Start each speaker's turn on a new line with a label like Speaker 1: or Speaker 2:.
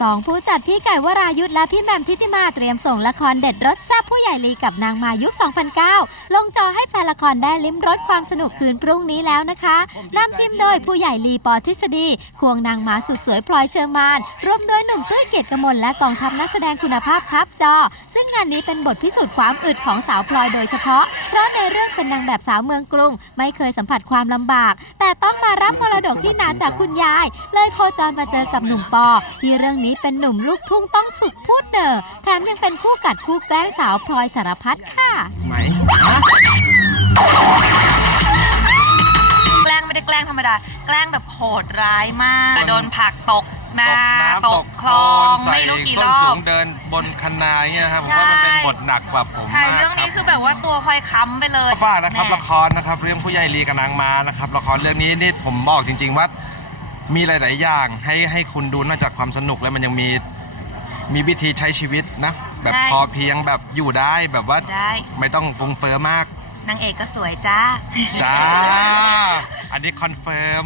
Speaker 1: สองผู้จัดพี่ไก่วรายุทธและพี่แหม่มทิติมาเตรียมส่งละครเด็ดรสแซ่บผู้ใหญ่ลีกับนางมายุค 2009 ลงจอให้แฟนละครได้ลิ้มรสความสนุกคืนพรุ่งนี้แล้วนะคะนำทีมโดยผู้ใหญ่ลีปอทฤษฎีควงนางม้าสุดสวยพลอยเชอร์มานรวมโดยหนุ่มตุ้ยเกียรติกมลและกองทัพนักแสดงคุณภาพครับจอ ซึ่งงานนี้เป็นบทพิสูจน์ความอึดของสาวพลอยโดยเฉพาะ เพราะในเรื่องเป็นนางแบบสาวเมืองกรุง ไม่เคยสัมผัสความลำบาก แต่ต้องมารับมรดกที่นาจากคุณยาย เลยโคจรมาเจอกับหนุ่มปอ ที่เรื่องนี้เป็นหนุ่มลูกทุ่งต้องฝึกพูดเดอแถมยังเป็นคู่กัดคู่แกล้งสาวพลอยสารพัดค่ะ
Speaker 2: ไหม
Speaker 3: แกล้งไม่ได้แกล้งธรรมดา แกล้งแบบโหดร้ายมากโดนผลักตกนา
Speaker 2: ตกน้ำ
Speaker 3: ต
Speaker 2: ต
Speaker 3: ก
Speaker 2: ก
Speaker 3: ค
Speaker 2: โค
Speaker 3: ล
Speaker 2: ล
Speaker 3: อง
Speaker 2: นใส่
Speaker 3: ไม่รู้กี่
Speaker 2: ส้
Speaker 3: ร
Speaker 2: น
Speaker 3: อ
Speaker 2: สู
Speaker 3: บ
Speaker 2: งเดินบนคันนาเนี่ยนะครับผม
Speaker 3: ใช่
Speaker 2: ว่ามันเป็นบทหนักกว่าผม
Speaker 3: ใช่
Speaker 2: มาก
Speaker 3: เรื่อง
Speaker 2: ครั
Speaker 3: นี้
Speaker 2: บ
Speaker 3: คือแบบว่าตัวพลอยค้ำไปเลย
Speaker 2: ฝากนะครับ
Speaker 3: แน่
Speaker 2: ละครนะครับ เรื่องผู้ใหญ่ลีกับนางมานะครับละครเรื่องนี้นี่ผมบอกจริง ๆ ว่ามีหลาย ๆ อย่าง ให้ให้คุณดูนอกจากความสนุกแล้วมันยังมีมีวิธีใช้ชีวิตนะแบบพอเพียงแบบอยู่ได้แบบว่า
Speaker 3: ได้
Speaker 2: ไม่ต้องฟุ้งเฟ้อมาก
Speaker 3: นางเอกก็สวยจ้า
Speaker 2: จ้าอันนี้คอนเฟิร์ม